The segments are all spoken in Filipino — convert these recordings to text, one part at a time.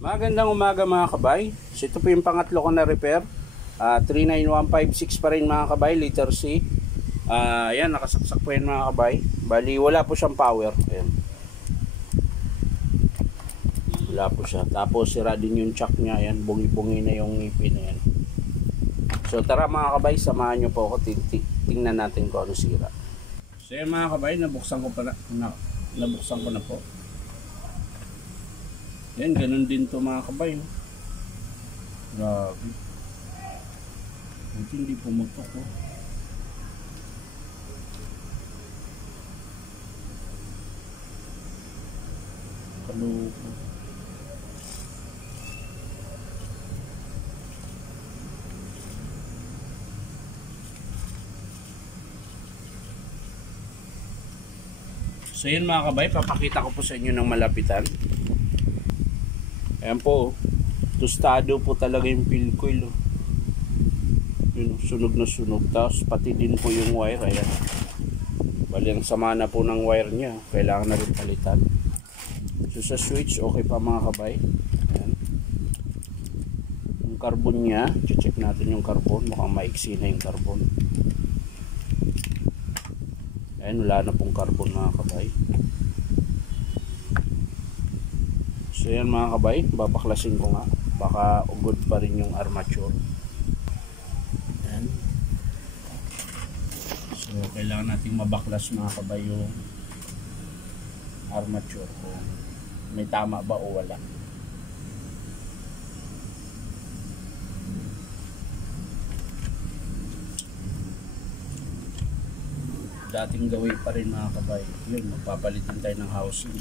Magandang umaga mga kabay. So ito po yung pangatlo ko na repair. 39156 pa rin mga kabay, liter C. Ayan, nakasaksak po yan mga kabay. Bali wala po siyang power. Ayan. Wala po siya. Tapos sira din yung chuck niya. Ayan, bungi-bungi na yung ngipin na yan. So tara mga kabay, samahan nyo po ako. Tingnan natin kung ano sira. So yan mga kabay, nabuksan ko na po. Yan, ganun din to mga kabay. Grabe. Buti hindi pumutok ko. Kaluko. So yun mga kabay, papakita ko po sa inyo ng malapitan. Ayan po, tostado po talaga yung pin coil. Yun, sunog na sunog. Tapos pati din po yung wire. Ayan. Bali ang sama na po ng wire nya. Kailangan na rin palitan. So sa switch, okay pa mga kabay. Ayan. Yung carbon nya, check natin yung carbon. Mukhang maiksi na yung carbon. Ayan, wala na pong carbon mga kabay. So yan mga kabay, babaklasin ko nga. Baka ugod pa rin yung armature. Yan. So kailangan nating mabaklas mga kabay yung armature. Kung may tama ba o wala. Dating gawin pa rin mga kabay. Yun, magpapalitin tayo ng housing.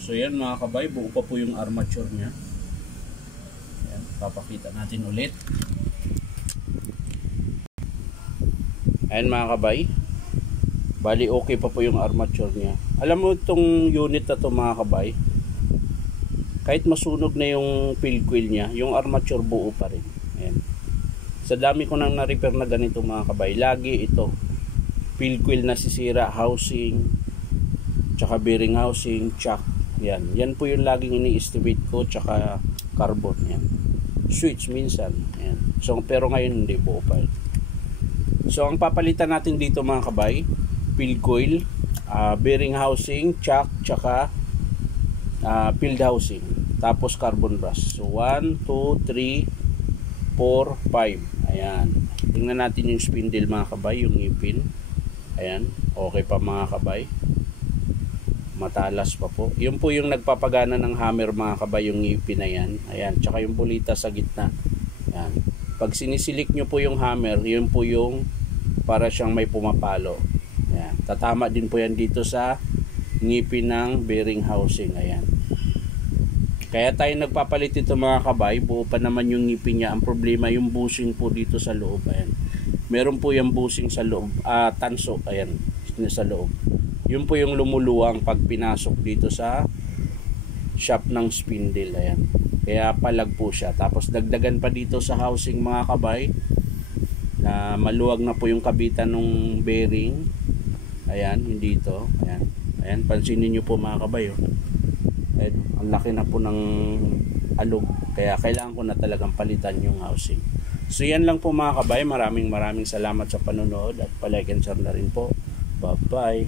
So yan mga kabay, buo pa po yung armature nya. Yan, papakita natin ulit. Ayan mga kabay, bali okay pa po yung armature nya. Alam mo itong unit na to mga kabay, kahit masunog na yung field coil nya, yung armature buo pa rin. Ayan. Sa dami ko nang na-repair na ganito mga kabay, lagi ito field coil nasisira, housing, tsaka bearing housing, chuck. Yan po yung laging ini-estimate ko, tsaka carbon. Yan. Switch minsan. Yan. So pero ngayon hindi, buo pa. So ang papalitan natin dito mga kabay, field coil, bearing housing, chuck, tsaka field housing, tapos carbon brush. So 1, 2, 3, 4, 5. Ayan. Tingnan natin yung spindle mga kabay, yung ngipin. Ayan. Okay pa mga kabay. Matalas pa po. Yun po yung nagpapagana ng hammer mga kabay, yung ngipin na yan. Ayan, tsaka yung bulita sa gitna. Ayan. Pag sinisilik nyo po yung hammer, yun po yung para siyang may pumapalo. Ayan. Tatama din po yan dito sa ngipin ng bearing housing. Ayan. Kaya tayo nagpapalit ito mga kabay, buo pa naman yung ngipin niya. Ang problema yung bushing po dito sa loob. Ayan. Meron po yung bushing sa loob, tanso. Ayan, sa loob. Yun po yung lumuluwang pag pinasok dito sa shop ng spindle. Ayan. Kaya palag po siya. Tapos dagdagan pa dito sa housing mga kabay na maluwag na po yung kabitan ng bearing. Ayan, hindi ito. Ayan. Ayan, pansinin nyo po mga kabay. Oh. Ayan, ang laki na po ng alog. Kaya kailangan ko na talagang palitan yung housing. So yan lang po mga kabay. Maraming salamat sa panonood at palike and share na rin po. Bye bye.